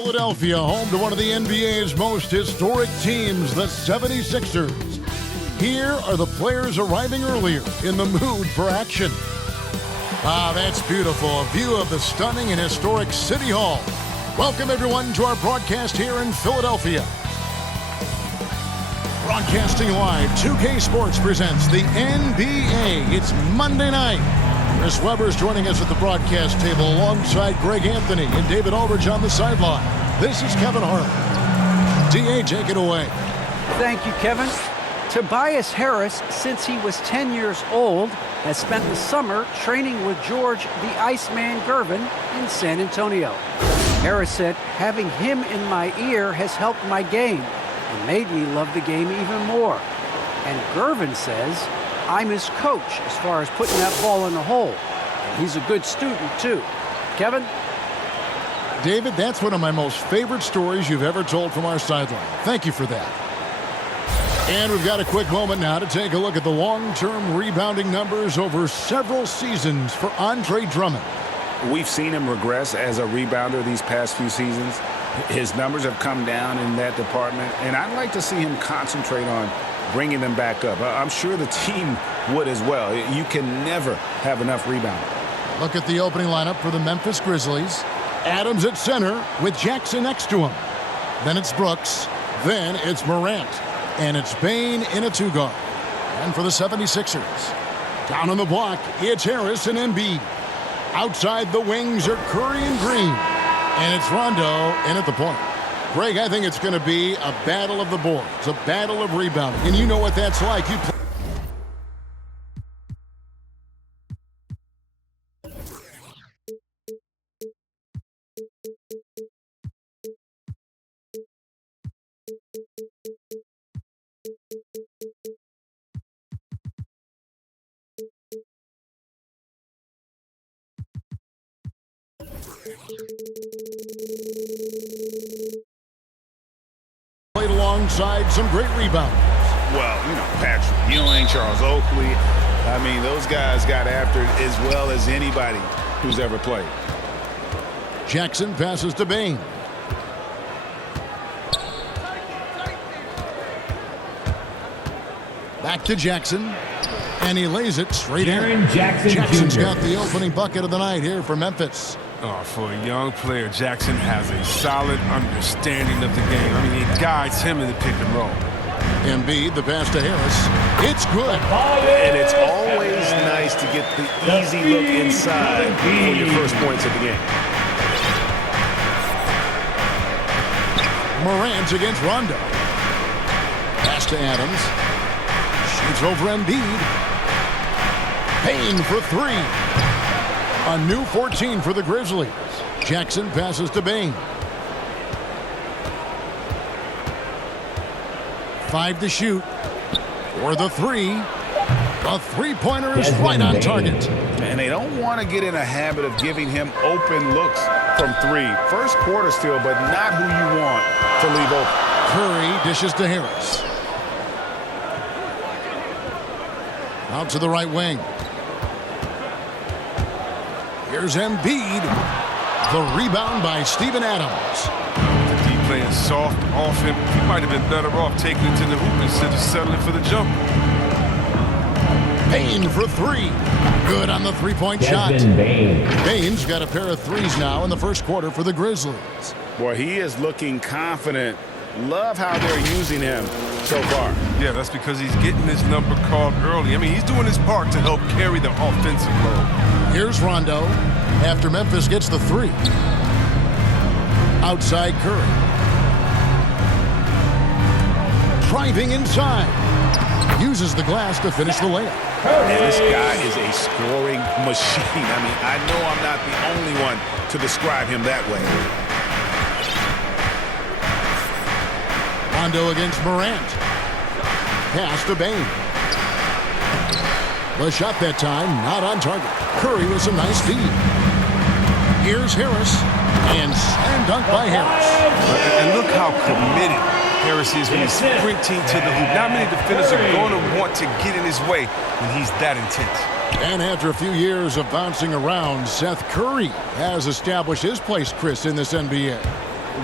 Philadelphia, home to one of the NBA's most historic teams, the 76ers. Here are the players arriving earlier in the mood for action. Ah, that's beautiful. A view of the stunning and historic City Hall. Welcome, everyone, to our broadcast here in Philadelphia. Broadcasting live, 2K Sports presents the NBA. It's Monday night. Chris Webber's joining us at the broadcast table alongside Greg Anthony and David Aldridge on the sideline. This is Kevin Hart. D.A., take it away. Thank you, Kevin. Tobias Harris, since he was 10 years old, has spent the summer training with George the Iceman Gervin in San Antonio. Harris said, having him in my ear has helped my game and made me love the game even more. And Gervin says, I'm his coach as far as putting that ball in the hole. And he's a good student, too. Kevin? David, that's one of my most favorite stories you've ever told from our sideline. Thank you for that. And we've got a quick moment now to take a look at the long-term rebounding numbers over several seasons for Andre Drummond. We've seen him regress as a rebounder these past few seasons. His numbers have come down in that department, and I'd like to see him concentrate on bringing them back up. I'm sure the team would as well. You can never have enough rebounding. Look at the opening lineup for the Memphis Grizzlies. Adams at center with Jackson next to him. Then it's Brooks. Then it's Morant. And it's Bane in a two-guard. And for the 76ers, down on the block, it's Harris and Embiid. Outside the wings are Curry and Green. And it's Rondo in at the point. Greg, I think it's going to be a battle of the boards, a battle of rebounding. And you know what that's like. You played alongside some great rebounders. Well, you know, Patrick Ewing, Charles Oakley. I mean, those guys got after it as well as anybody who's ever played. Jackson passes to Bane. Back to Jackson. And he lays it straight in. Jackson's got the opening bucket of the night here for Memphis. Oh, for a young player, Jackson has a solid understanding of the game. I mean, he guides him in the pick and roll. Embiid, the pass to Harris. It's good. And it's always nice to get the easy look inside for your first points of the game. Morant against Rondo. Pass to Adams. Shoots over Embiid. Payne for three. A new 14 for the Grizzlies. Jackson passes to Bane. 5 to shoot. For the three. The three-pointer is right on target. And they don't want to get in a habit of giving him open looks from three. First quarter still, but not who you want to leave open. Curry dishes to Harris. Out to the right wing. Here's Embiid. The rebound by Steven Adams. If he's playing soft off him, he might have been better off taking it to the hoop instead of settling for the jump. Payne for three. Good on the three-point shot. Bane's got a pair of threes now in the first quarter for the Grizzlies. Boy, he is looking confident. Love how they're using him so far. Yeah, that's because he's getting his number called early. I mean, he's doing his part to help carry the offensive load. Here's Rondo after Memphis gets the three. Outside Curry. Driving inside. Uses the glass to finish the layup. And this guy is a scoring machine. I mean, I know I'm not the only one to describe him that way. Rondo against Morant. Pass to Bane. The shot that time, not on target. Curry with some nice feed. Here's Harris. And slam dunk by Harris. And look how committed Harris is when he's sprinting to the hoop. Not many defenders are going to want to get in his way when he's that intense. And after a few years of bouncing around, Seth Curry has established his place, Chris, in this NBA.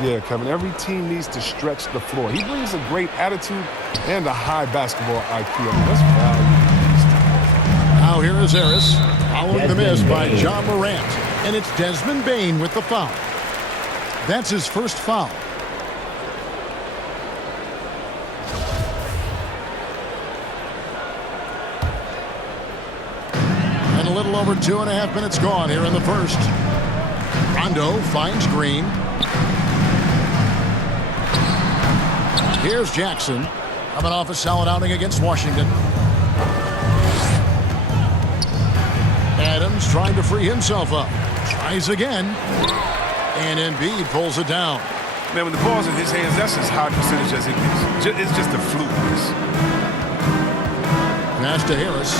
Yeah, Kevin, every team needs to stretch the floor. He brings a great attitude and a high basketball IQ. I mean, that's valuable. Now here is Harris, following the miss by John Morant. And it's Desmond Bane with the foul. That's his first foul. And a little over 2.5 minutes gone here in the first. Rondo finds Green. Here's Jackson, coming off a solid outing against Washington. Adams trying to free himself up. Tries again. And Embiid pulls it down. Man, when the ball's in his hands, that's as high percentage as it gets. It's just a fluke. Pass to Harris.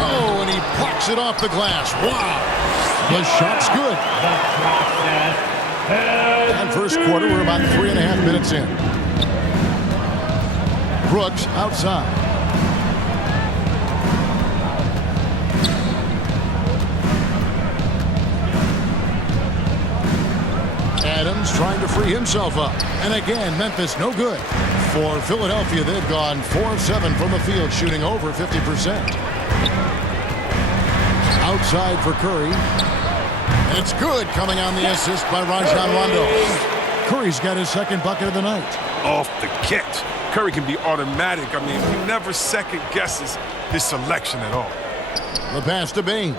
Oh, and he plucks it off the glass. Wow. The shot's good. And first quarter, we're about 3.5 minutes in. Brooks outside. Adams trying to free himself up. And again, Memphis no good. For Philadelphia, they've gone 4 of 7 from the field, shooting over 50%. Outside for Curry. And it's good, coming on the assist by Rajon Rondo. Curry's got his second bucket of the night. Off the catch. Curry can be automatic. I mean, he never second guesses his selection at all. The pass to Bane.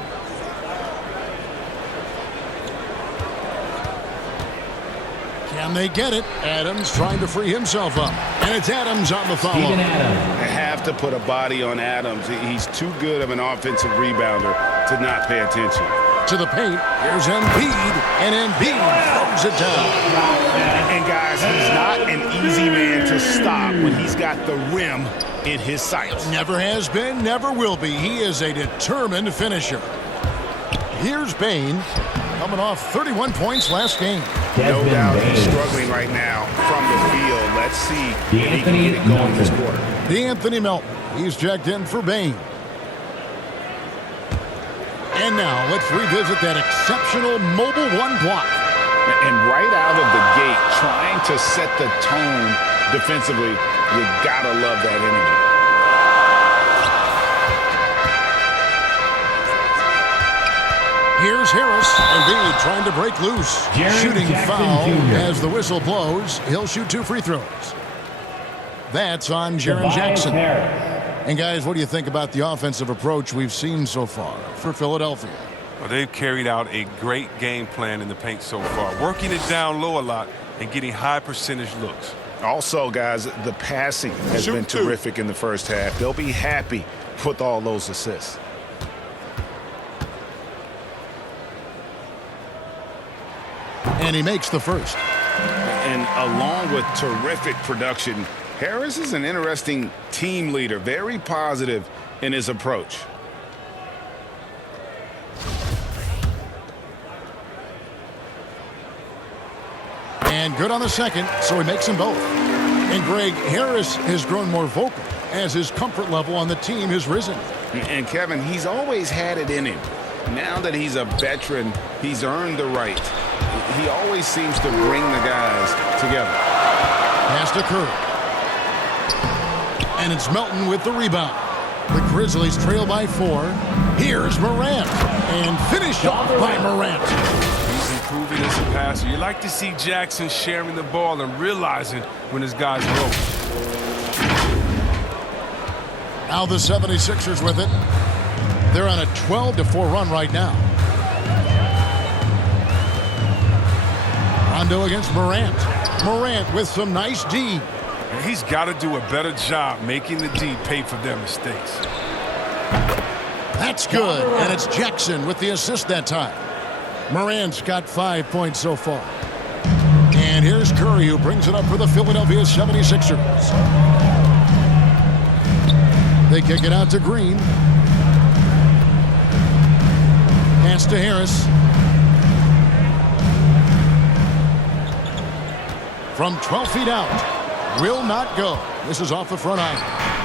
Can they get it? Adams trying to free himself up. And it's Adams on the follow. They have to put a body on Adams. He's too good of an offensive rebounder to not pay attention. To the paint. Here's Embiid. And Embiid throws it down. And guys, he's not an easy man to stop when he's got the rim in his sights. Never has been, never will be. He is a determined finisher. Here's Bane, coming off 31 points last game. No doubt he's struggling right now from the field. Let's see if he can get it going this quarter. D'Anthony Melton. He's checked in for Bane. And now let's revisit that exceptional mobile one block. And right out of the gate, trying to set the tone defensively, you gotta love that energy. Here's Harris. Embiid trying to break loose. Shooting foul as the whistle blows. He'll shoot 2 free throws. That's on Jaren Jackson. And guys, what do you think about the offensive approach we've seen so far for Philadelphia? Well, they've carried out a great game plan in the paint so far, working it down low a lot and getting high percentage looks. Also, guys, the passing has been terrific in the first half. They'll be happy with all those assists. And he makes the first. And along with terrific production, Harris is an interesting team leader, very positive in his approach. And good on the second, so he makes them both. And Greg, Harris has grown more vocal as his comfort level on the team has risen. And Kevin, he's always had it in him. Now that he's a veteran, he's earned the right. He always seems to bring the guys together. Pass to Curry. And it's Melton with the rebound. The Grizzlies trail by 4. Here's Morant. And finished off by Morant. He's improving as a passer. You like to see Jackson sharing the ball and realizing when his guys go. Now the 76ers with it. They're on a 12-4 run right now. Rondo against Morant. Morant with some nice D. And he's got to do a better job making the D pay for their mistakes. That's good, and it's Jackson with the assist that time. Morant's got 5 points so far. And here's Curry, who brings it up for the Philadelphia 76ers. They kick it out to Green. Pass to Harris. From 12 feet out. Will not go. This is off the front iron.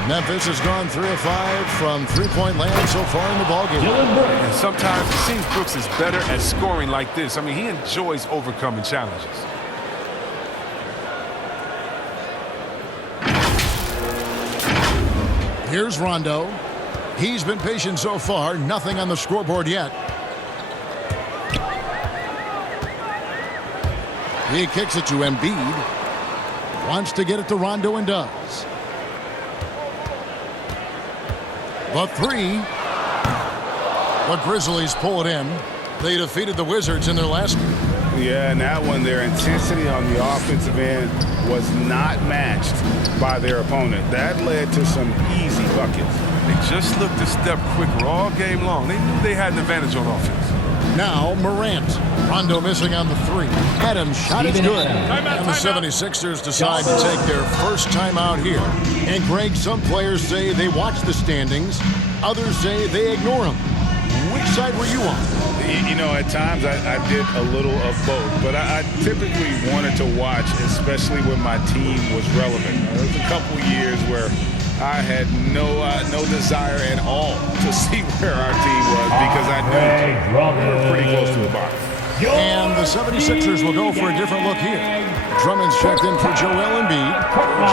Memphis has gone 3 of 5 from three-point land so far in the ballgame. And sometimes it seems Brooks is better at scoring like this. I mean, he enjoys overcoming challenges. Here's Rondo. He's been patient so far. Nothing on the scoreboard yet. He kicks it to Embiid. Wants to get it to Rondo and does. The three. The Grizzlies pull it in. They defeated the Wizards in their last game. Yeah, and that one, their intensity on the offensive end was not matched by their opponent. That led to some easy buckets. They just looked a step quicker all game long. They knew they had an advantage on offense. Now Morant. Rondo missing on the three. Adams' shot is good. And the 76ers decide to take their first timeout here. And Greg, some players say they watch the standings. Others say they ignore them. Which side were you on? You know, at times I did a little of both, but I typically wanted to watch, especially when my team was relevant. There was a couple years where I had no desire at all to see where our team was because I knew we were pretty close to the bottom. And the 76ers will go for a different look here. Drummond's checked in for Joel Embiid.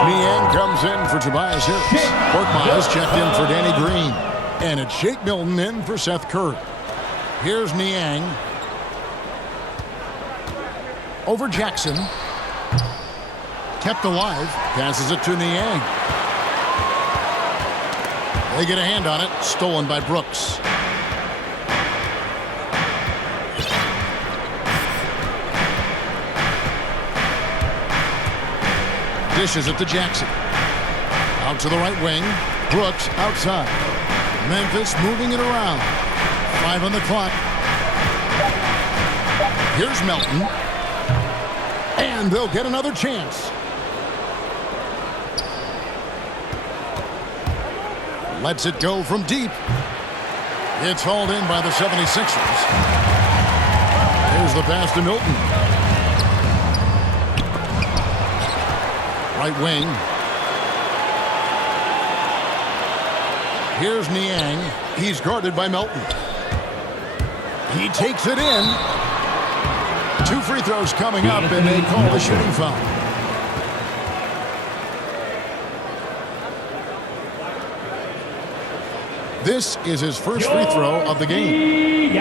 Niang comes in for Tobias Harris. Korkmaz checked in for Danny Green. And it's Shake Milton in for Seth Curry. Here's Niang. Over Jackson. Kept alive. Passes it to Niang. They get a hand on it. Stolen by Brooks. Dishes it to Jackson. Out to the right wing. Brooks outside. Memphis moving it around. 5 on the clock. Here's Melton. And they'll get another chance. Lets it go from deep. It's hauled in by the 76ers. Here's the pass to Milton. Right wing. Here's Niang. He's guarded by Melton. He takes it in. 2 free throws coming up, and they call the shooting foul. This is his first free throw of the game.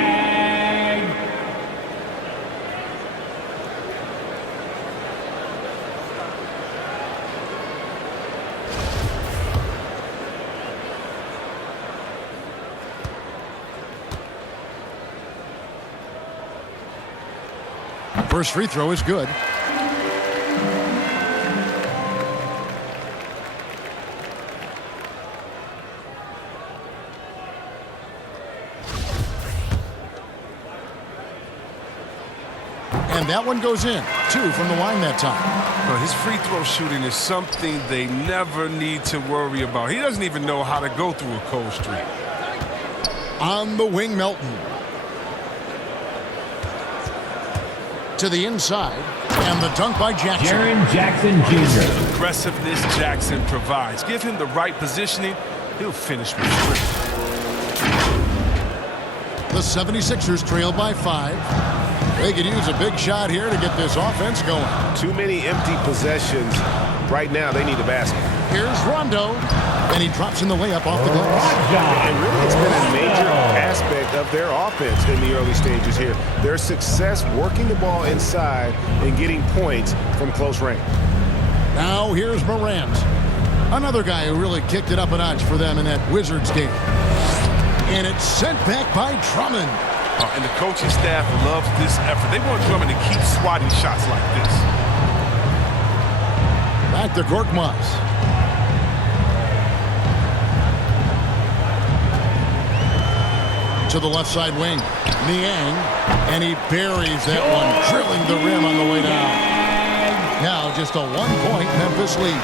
First free throw is good. And that one goes in. 2 from the line that time. Well, his free throw shooting is something they never need to worry about. He doesn't even know how to go through a cold streak. On the wing, Melton. To the inside, and the dunk by Jackson. Jackson Jr. The aggressiveness Jackson provides. Give him the right positioning, he'll finish with 3. The 76ers trail by 5. They could use a big shot here to get this offense going. Too many empty possessions. Right now, they need a basket. Here's Rondo, and he drops in the layup off the glass. And really, it's been a major aspect of their offense in the early stages here. Their success working the ball inside and getting points from close range. Now here's Morant, another guy who really kicked it up a notch for them in that Wizards game. And it's sent back by Drummond. And the coaching staff loves this effort. They want Drummond to keep swatting shots like this. Back to Korkmaz. To the left side wing. Niang. And he buries that one, drilling the rim on the way down. Now just a 1-point Memphis lead.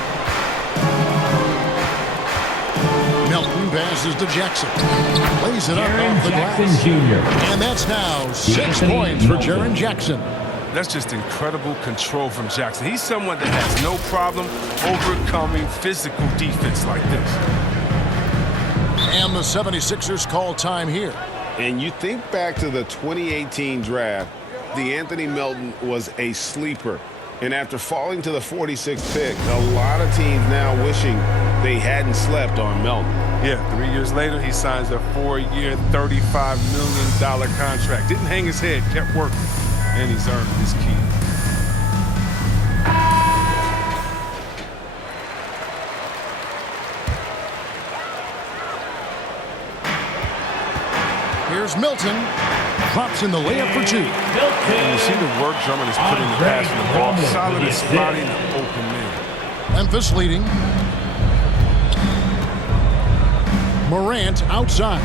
Melton passes to Jackson. Lays it up off the glass. Jr. And that's now 6 points for Jaren Jackson. That's just incredible control from Jackson. He's someone that has no problem overcoming physical defense like this. And the 76ers call time here. And you think back to the 2018 draft, the Anthony Melton was a sleeper. And after falling to the 46th pick, a lot of teams now wishing they hadn't slept on Melton. Yeah, 3 years later, he signs a 4-year, $35 million contract. Didn't hang his head, kept working, and he's earned his key. Here's Milton. Drops in the layup for 2. And you see the work Drummond is putting in passing the ball. Solid at spotting the open man. Memphis leading. Morant outside.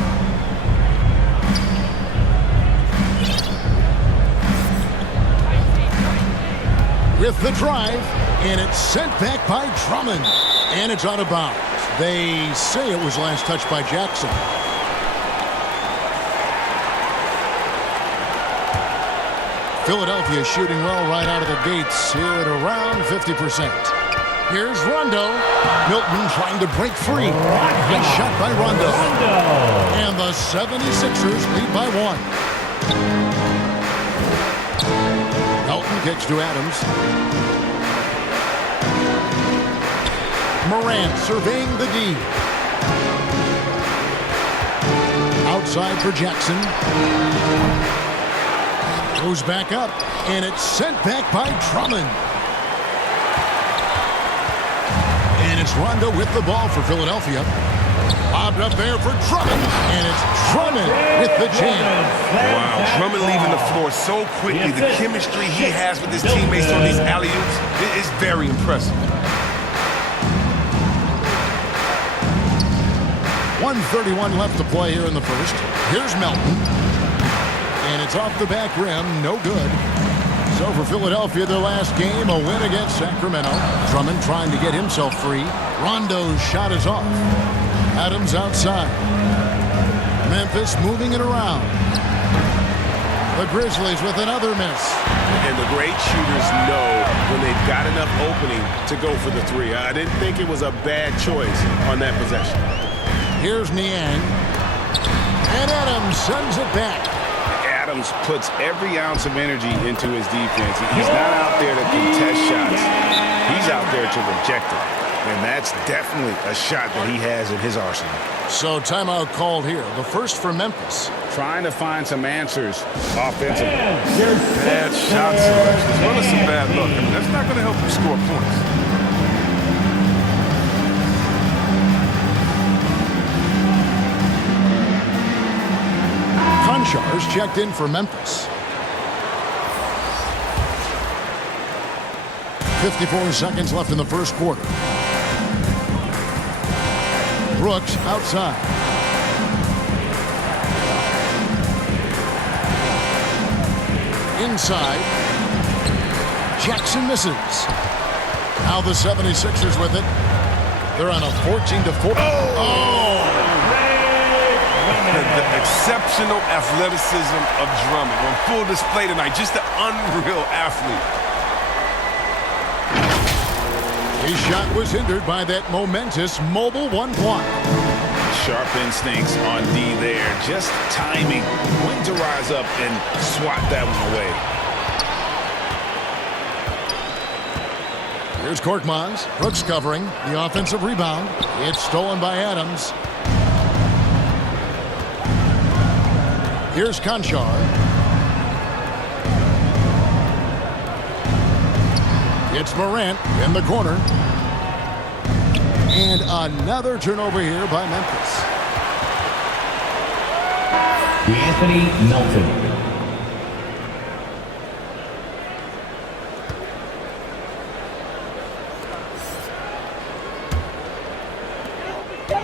With the drive, and it's sent back by Drummond. And it's out of bounds. They say it was last touched by Jackson. Philadelphia shooting well right out of the gates here at around 50%. Here's Rondo. Milton trying to break free. Nice shot by Rondo. And the 76ers lead by 1. Melton kicks to Adams. Morant surveying the D. Outside for Jackson. Goes back up, and it's sent back by Drummond. And it's Rondo with the ball for Philadelphia. Lobbed up there for Drummond, and it's Drummond with the jam. Wow, Drummond leaving the floor so quickly. The chemistry he has with his teammates on these alley-oops is very impressive. 1:31 left to play here in the first. Here's Melton. And it's off the back rim, no good. So for Philadelphia, their last game, a win against Sacramento. Drummond trying to get himself free. Rondo's shot is off. Adams outside. Memphis moving it around. The Grizzlies with another miss. And the great shooters know when they've got enough opening to go for the 3. I didn't think it was a bad choice on that possession. Here's Niang. And Adams sends it back. Adams puts every ounce of energy into his defense. He's not out there to contest shots. He's out there to reject it. And that's definitely a shot that he has in his arsenal. So timeout called here. The first for Memphis. Trying to find some answers offensively. Bad shot selection as well as some bad luck. I mean, that's not going to help him score points. Conchars checked in for Memphis. 54 seconds left in the first quarter. Brooks outside. Inside. Jackson misses. Now the 76ers with it. They're on a 14-4. The exceptional athleticism of Drummond on full display tonight. Just an unreal athlete. His shot was hindered by that momentous mobile one block. Sharp instincts on D there. Just timing when to rise up and swat that one away. Here's Korkmaz. Brooks covering the offensive rebound. It's stolen by Adams. Here's Conchar. It's Morant in the corner. And another turnover here by Memphis. Anthony Melton.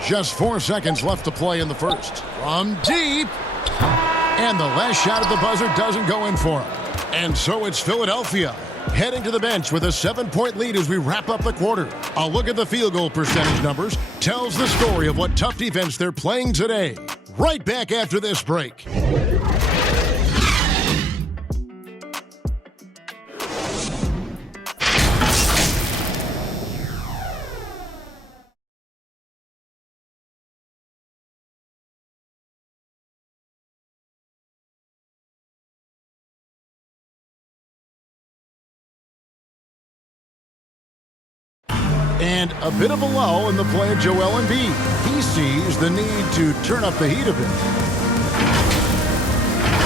Just 4 seconds left to play in the first. From deep. And the last shot at the buzzer doesn't go in for him. And so it's Philadelphia heading to the bench with a 7-point lead as we wrap up the quarter. A look at the field goal percentage numbers tells the story of what tough defense they're playing today. Right back after this break. And a bit of a lull in the play of Joel Embiid. He sees the need to turn up the heat a bit.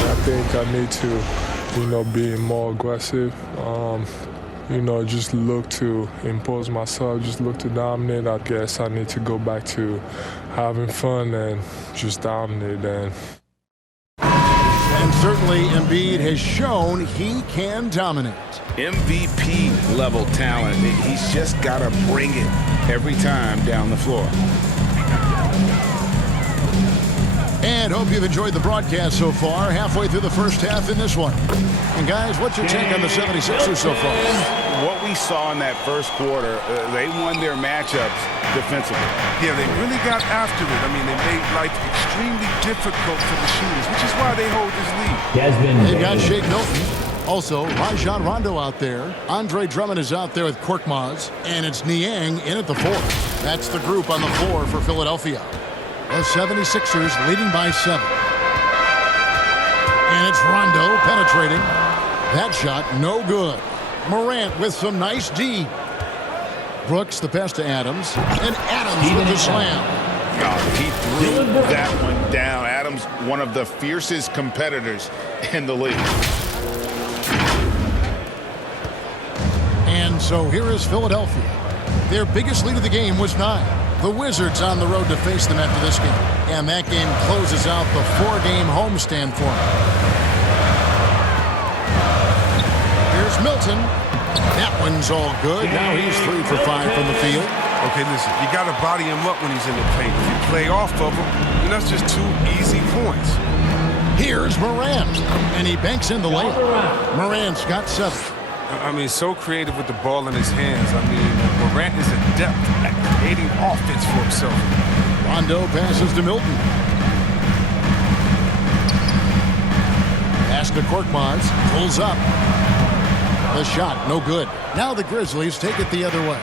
I think I need to, be more aggressive. Just look to impose myself, just look to dominate. I guess I need to go back to having fun and just dominate. And certainly Embiid has shown he can dominate. MVP level talent. He's just got to bring it every time down the floor. And hope you've enjoyed the broadcast so far. Halfway through the first half in this one. And guys, what's your take on the 76ers so far? What we saw in that first quarter, they won their matchups defensively. Yeah, they really got after it. I mean, they made life extremely difficult for the shooters, which is why they hold this lead. They've got Shake Milton. Also, Rajon Rondo out there. Andre Drummond is out there with Korkmaz. And it's Niang in at the 4. That's the group on the floor for Philadelphia. The 76ers leading by 7. And it's Rondo penetrating. That shot no good. Morant with some nice D. Brooks the pass to Adams. And Adams with the slam. He threw that one down. Adams, one of the fiercest competitors in the league. And so here is Philadelphia. Their biggest lead of the game was 9. The Wizards on the road to face them after this game. And that game closes out the 4-game homestand for them. Here's Milton. That one's all good. Now he's 3 for 5 from the field. Okay, listen, you got to body him up when he's in the paint. If you play off of him, then that's just 2 easy points. Here's Morant. And he banks in the lane. Morant's got 7. I mean, so creative with the ball in his hands. I mean, Morant is adept at creating offense for himself. Rondo passes to Milton. Pass to Korkmaz. Pulls up. The shot, no good. Now the Grizzlies take it the other way.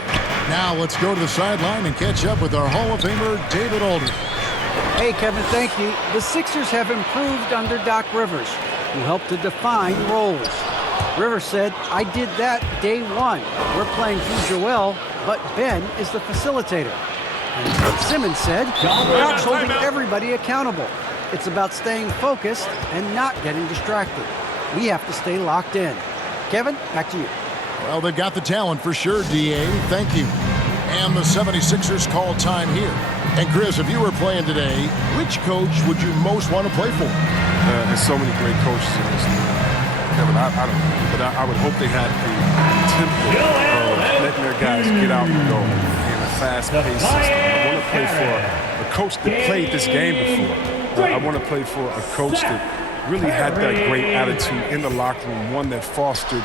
Now let's go to the sideline and catch up with our Hall of Famer, David Aldridge. Hey, Kevin, thank you. The Sixers have improved under Doc Rivers, who helped to define roles. Rivers said, I did that day 1. We're playing through Joel, but Ben is the facilitator. And Simmons said, Doc's holding everybody accountable. It's about staying focused and not getting distracted. We have to stay locked in. Kevin, back to you. Well, they've got the talent for sure, D.A. Thank you. And the 76ers call time here. And Chris, if you were playing today, which coach would you most want to play for? There's so many great coaches in this league. Kevin, I don't know, but I would hope they had the tempo of letting their guys get out and go in a fast-paced system. I want to play for a coach that played this game before. I want to play for a coach that really had that great attitude in the locker room, one that fostered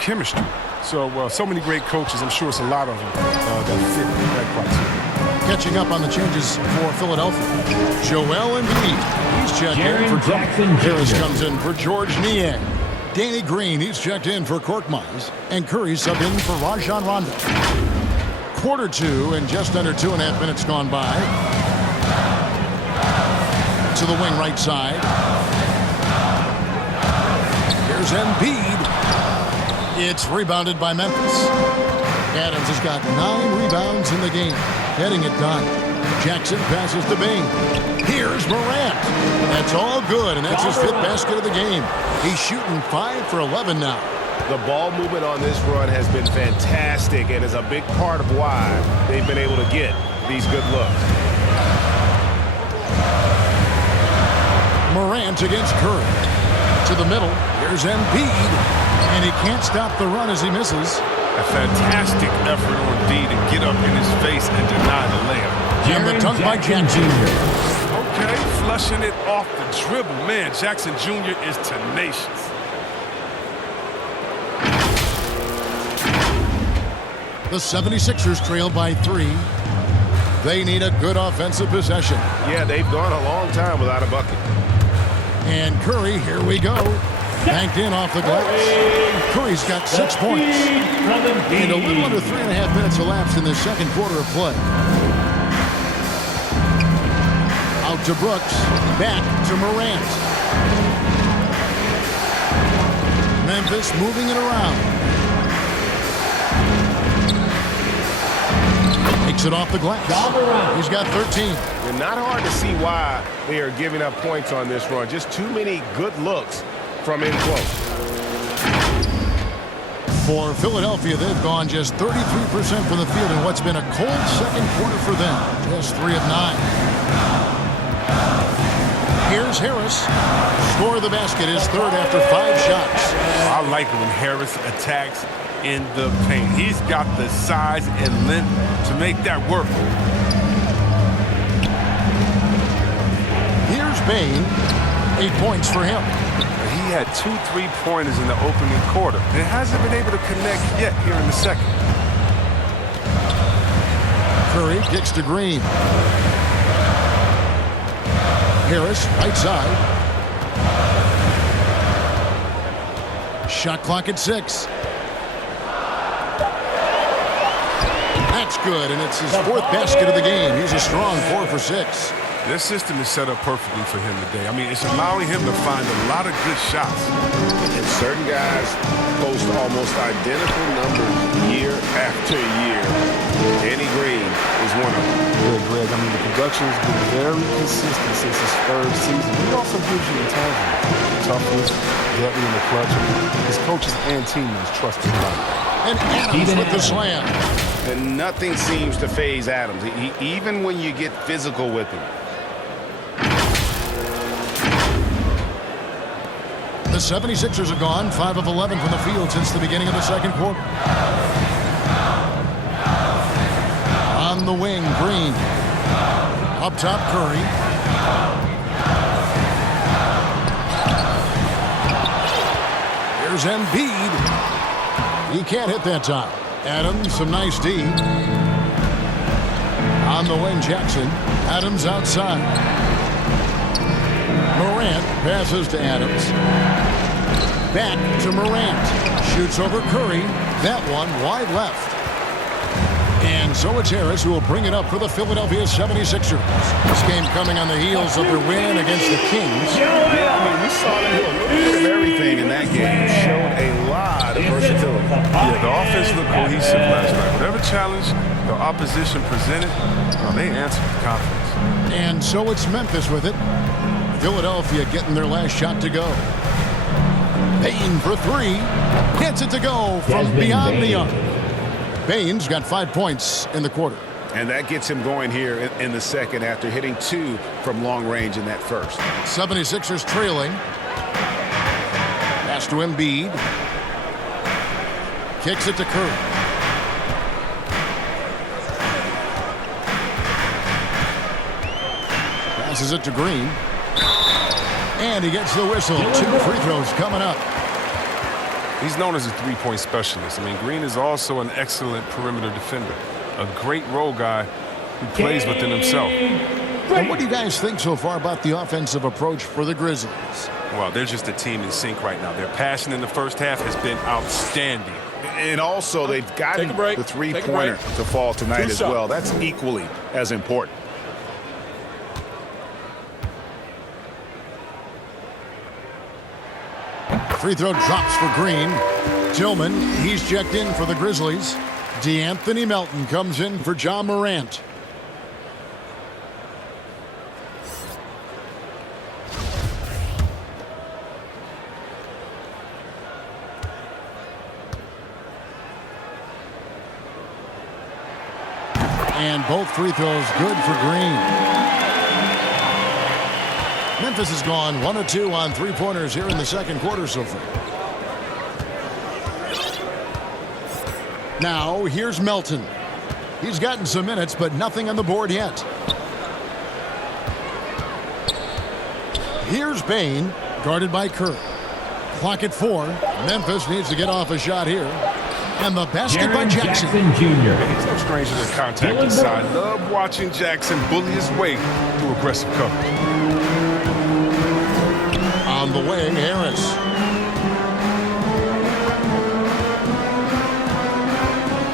chemistry. So many great coaches. I'm sure it's a lot of them that fit that criteria. Catching up on the changes for Philadelphia. Joel Embiid. He's checked in for Drummond. Harris comes in for George Niang. Danny Green, he's checked in for Korkmaz. And Curry subbed in for Rajon Rondo. Quarter 2 and just under 2.5 minutes gone by. To the wing right side. Here's Embiid. It's rebounded by Memphis. Adams has got 9 rebounds in the game. Getting it done. Jackson passes to Bane. Here's Morant. That's all good, and that's his 5th basket of the game. He's shooting 5 for 11 now. The ball movement on this run has been fantastic and is a big part of why they've been able to get these good looks. Morant against Curry. To the middle. Here's Embiid. And he can't stop the run as he misses. A fantastic effort on D to get up in his face and deny the layup. And the dunk by Jackson. Okay, flushing it off the dribble. Man, Jackson Jr. is tenacious. The 76ers trail by 3. They need a good offensive possession. Yeah, they've gone a long time without a bucket. And Curry, here we go. Banked in off the glass. Curry's got 6 points. And a little under 3.5 minutes elapsed in the second quarter of play. Out to Brooks. Back to Morant. Memphis moving it around. Takes it off the glass. He's got 13. And not hard to see why they are giving up points on this run. Just too many good looks from in close. For Philadelphia, they've gone just 33% from the field in what's been a cold second quarter for them. Just 3 of 9. Here's Harris. Score the basket, his third after 5 shots. I like it when Harris attacks in the paint. He's got the size and length to make that work. Here's Bane. 8 points for him. He had 2 3-pointers in the opening quarter and hasn't been able to connect yet here in the second. Curry kicks to Green. Harris, right side. Shot clock at 6. That's good, and it's his 4th basket of the game. He's a strong 4 for 6. This system is set up perfectly for him today. I mean, it's allowing him to find a lot of good shots. And certain guys post almost identical numbers year after year. Danny Green is one of them. Yeah, Greg, I mean, the production has been very consistent since his 3rd season. He also gives you intangibles. Toughness, depth in the clutch. His coaches and teammates trust him. And Adams with the slam. And nothing seems to faze Adams, even when you get physical with him. The 76ers are gone 5 of 11 from the field since the beginning of the second quarter. On the wing, Green. Up top, Curry. Here's Embiid. He can't hit that time. Adams, some nice D. On the wing, Jackson. Adams outside. Morant passes to Adams. Back to Morant. Shoots over Curry. That one wide left. And so it's Harris who will bring it up for the Philadelphia 76ers. This game coming on the heels of their win against the Kings. Yeah, I mean, we saw them do a little bit of everything in that game. Showed a lot of versatility. Yeah, the offense looked cohesive last night. Whatever challenge the opposition presented, they answered with confidence. And so it's Memphis with it. Philadelphia getting their last shot to go. Bane for 3. Gets it to go from beyond the arc. Bane's got 5 points in the quarter. And that gets him going here in the second after hitting 2 from long range in that first. 76ers trailing. Pass to Embiid. Kicks it to Curry. Passes it to Green. And he gets the whistle. 2 free throws coming up. He's known as a 3-point specialist. I mean, Green is also an excellent perimeter defender. A great role guy who plays within himself. And what do you guys think so far about the offensive approach for the Grizzlies? Well, they're just a team in sync right now. Their passion in the first half has been outstanding. And also, they've gotten the 3-pointer to fall tonight as well. That's equally as important. Free throw drops for Green. Tillman, he's checked in for the Grizzlies. DeAnthony Melton comes in for John Morant. And both free throws good for Green. Memphis has gone 1 of 2 on 3-pointers here in the second quarter so far. Now, here's Melton. He's gotten some minutes, but nothing on the board yet. Here's Bane, guarded by Curry. Clock at 4. Memphis needs to get off a shot here. And the basket by Jackson. Jr. He's no stranger to contact inside. Love watching Jackson bully his way through aggressive coverage. On the wing, Harris.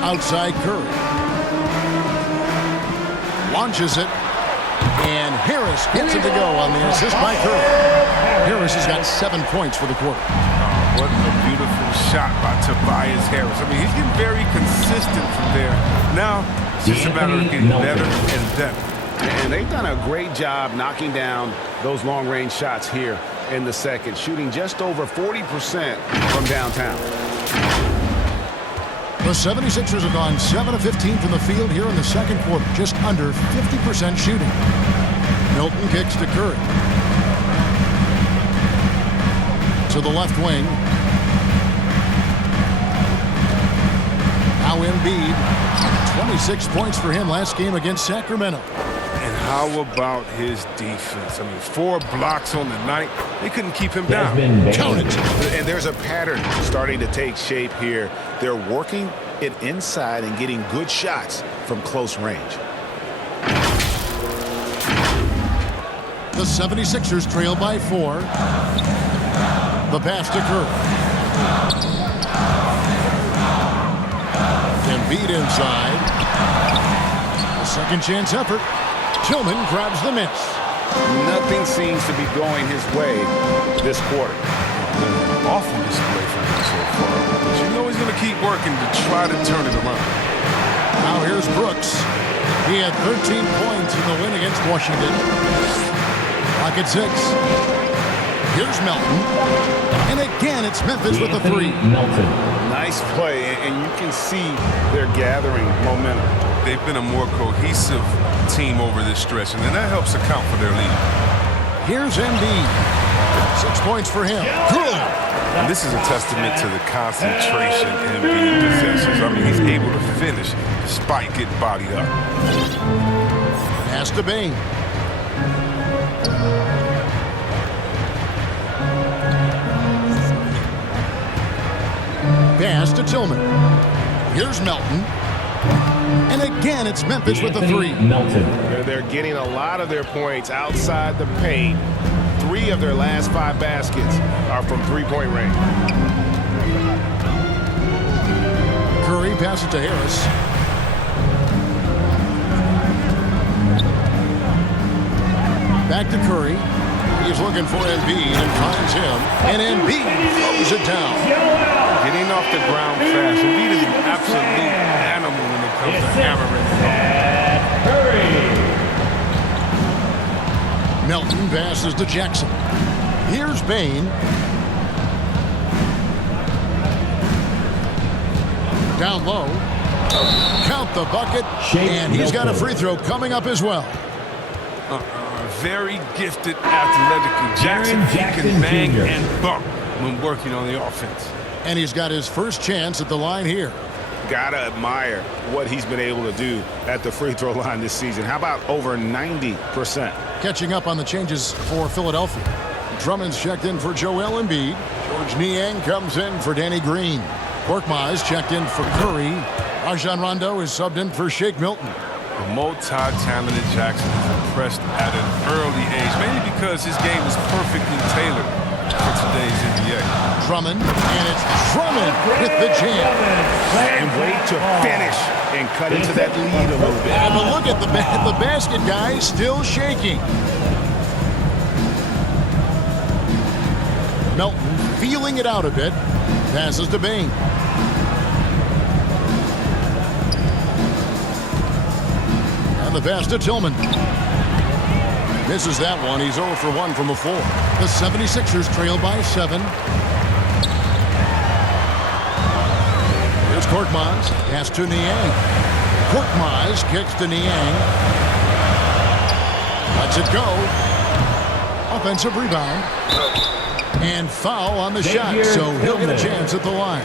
Outside Curry. Launches it. And Harris gets it to go on the assist by Curry. Harris has got 7 points for the quarter. What a beautiful shot by Tobias Harris. I mean, he's getting very consistent from there. Now, it's just a matter of getting better and better. And they've done a great job knocking down those long-range shots here in the second, shooting just over 40% from downtown. The 76ers have gone 7 of 15 from the field here in the second quarter, just under 50% shooting. Milton kicks to Curry. To the left wing. Now Embiid. 26 points for him last game against Sacramento. And how about his defense? I mean, 4 blocks on the night. They couldn't keep him down. Count it. And there's a pattern starting to take shape here. They're working it inside and getting good shots from close range. The 76ers trail by 4. The pass to Curry. Embiid inside. A second chance effort. Tillman grabs the miss. Nothing seems to be going his way this quarter. Awful display from him so far. But you know he's going to keep working to try to turn it around. Now here's Brooks. He had 13 points in the win against Washington. Clock at 6. Here's Melton. And again, it's Memphis with the 3. Nice play, and you can see they're gathering momentum. They've been a more cohesive team over this stretch, and then that helps account for their lead. Here's Embiid. 6 points for him. Good. And this is a testament to the concentration Embiid possesses. I mean, he's able to finish despite getting bodied up. Pass to Bane. Pass to Tillman. Here's Melton. And again, it's Memphis with the 3. They're getting a lot of their points outside the paint. 3 of their last 5 baskets are from three-point range. Curry passes to Harris. Back to Curry. He's looking for Embiid and finds him. And Embiid throws it down. Getting off the ground fast. Embiid is an absolute animal when it comes to hammering it home. Melton passes to Jackson. Here's Bane. Down low. Count the bucket. And he's got a free throw coming up as well. Very gifted athletically. Jackson can bang Jr. and bump when working on the offense. And he's got his first chance at the line here. Gotta admire what he's been able to do at the free throw line this season. How about over 90%? Catching up on the changes for Philadelphia. Drummond's checked in for Joel Embiid. George Niang comes in for Danny Green. Korkmaz checked in for Curry. Rajon Rondo is subbed in for Shake Milton. The multi-talented Jackson is impressed at an early age, mainly because his game is perfectly tailored for today's NBA. Drummond, and it's Drummond with the jam. And wait to finish and cut into that lead a little bit. But look at the basket guy still shaking. Melton feeling it out a bit. Passes to Bane. And the pass to Tillman. Misses that one. He's 0 for 1 from the floor. The 76ers trail by 7. Here's Korkmaz. Pass to Niang. Korkmaz kicks to Niang. Lets it go. Offensive rebound. And foul on the shot, so he'll get a chance at the line.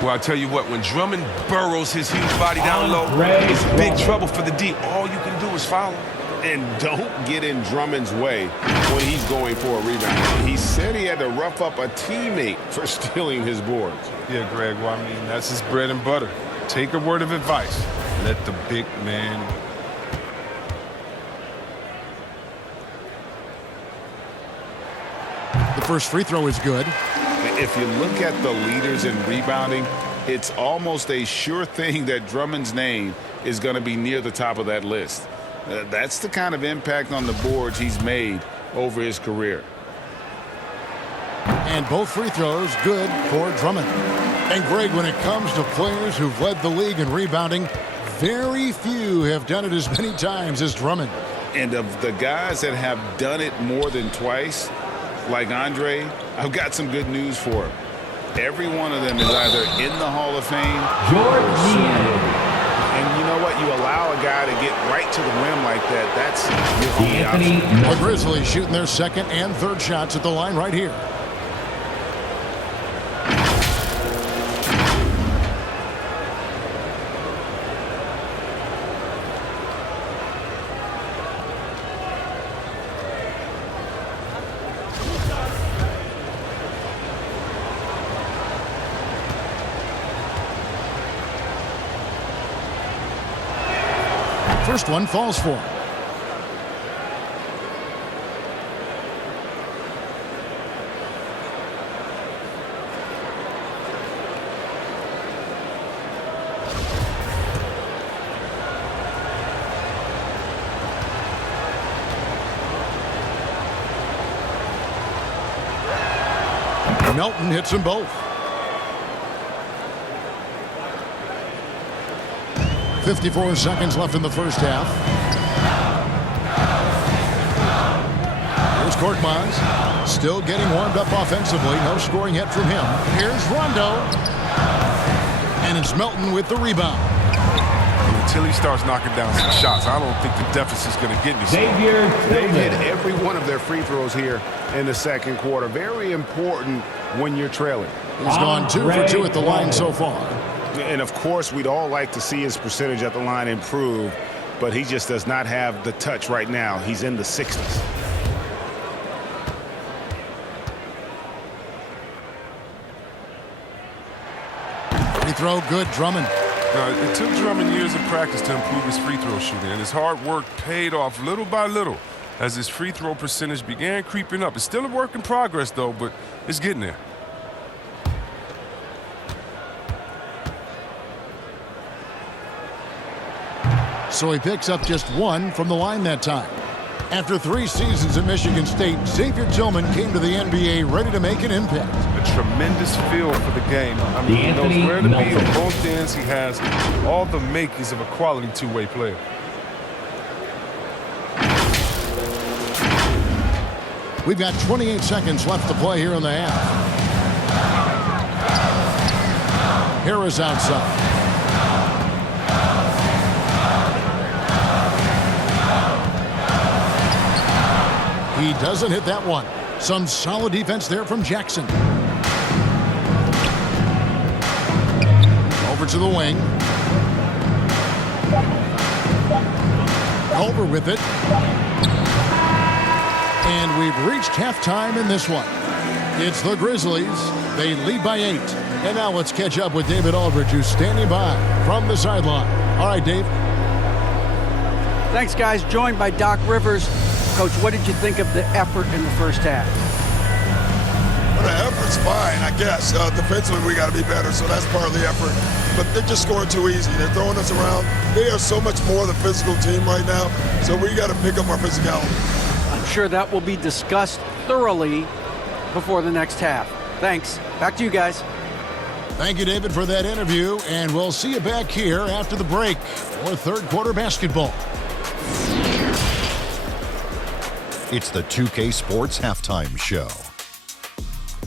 Well, I tell you what, when Drummond burrows his huge body down low, it's big trouble for the D. All you can do is foul him. And don't get in Drummond's way when he's going for a rebound. He said he had to rough up a teammate for stealing his boards. Yeah, Greg, well, I mean, that's his bread and butter. Take a word of advice. Let the big man go. The first free throw is good. If you look at the leaders in rebounding, it's almost a sure thing that Drummond's name is going to be near the top of that list. That's the kind of impact on the boards he's made over his career. And both free throws good for Drummond. And Greg, when it comes to players who've led the league in rebounding, very few have done it as many times as Drummond. And of the guys that have done it more than twice, like Andre, I've got some good news for him. Every one of them is either in the Hall of Fame George or soon Niang. will be. And you know what? You allow a guy to get right to the rim like that, that's your only option. The Grizzlies shooting their second and third shots at the line right here. First one falls for him. Melton hits them both. 54 seconds left in the first half. Here's Korkmaz, still getting warmed up offensively. No scoring yet from him. Here's Rondo. And it's Melton with the rebound. And until he starts knocking down some shots, I don't think the deficit's going to get me. They've hit every one of their free throws here in the second quarter. Very important when you're trailing. He's gone 2 for 2 at the line so far. And, of course, we'd all like to see his percentage at the line improve, but he just does not have the touch right now. He's in the 60s. Free throw good, Drummond. It took Drummond years of practice to improve his free throw shooting, and his hard work paid off little by little as his free throw percentage began creeping up. It's still a work in progress, though, but it's getting there. So he picks up just 1 from the line that time. After 3 seasons at Michigan State, Xavier Tillman came to the NBA ready to make an impact. A tremendous feel for the game. I mean, he knows where to be on both ends. He has all the makings of a quality two-way player. We've got 28 seconds left to play here in the half. Harris outside. He doesn't hit that one. Some solid defense there from Jackson. Over to the wing. Over with it. And we've reached halftime in this one. It's the Grizzlies. They lead by 8. And now let's catch up with David Aldridge, who's standing by from the sideline. All right, Dave. Thanks, guys. Joined by Doc Rivers. Coach, what did you think of the effort in the first half? Well, the effort's fine, I guess. Defensively, we got to be better, so that's part of the effort. But they're just scoring too easy. They're throwing us around. They are so much more the physical team right now, so we got to pick up our physicality. I'm sure that will be discussed thoroughly before the next half. Thanks. Back to you guys. Thank you, David, for that interview, and we'll see you back here after the break for third quarter basketball. It's the 2K Sports Halftime Show.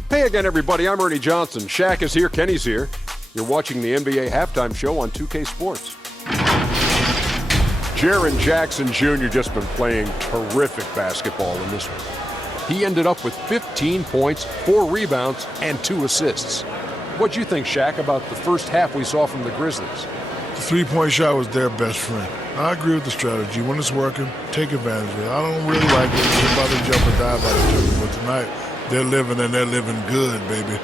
Hey again, everybody. I'm Ernie Johnson. Shaq is here. Kenny's here. You're watching the NBA Halftime Show on 2K Sports. Jaren Jackson Jr. just been playing terrific basketball in this one. He ended up with 15 points, 4 rebounds, and 2 assists. What'd you think, Shaq, about the first half we saw from the Grizzlies? The three-point shot was their best friend. I agree with the strategy. When it's working, take advantage of it. I don't really like it. They're about to jump and die by the jump, but tonight they're living and they're living good, baby.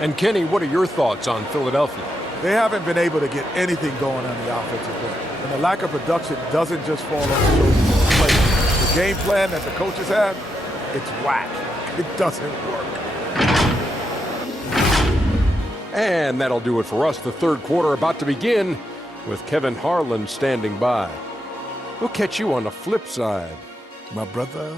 And Kenny, what are your thoughts on Philadelphia? They haven't been able to get anything going on the offensive end. And the lack of production doesn't just fall on the shoulders of the players. The game plan that the coaches have, it's whack. It doesn't work. And that'll do it for us. The third quarter about to begin with Kevin Harlan standing by. We'll catch you on the flip side. My brother.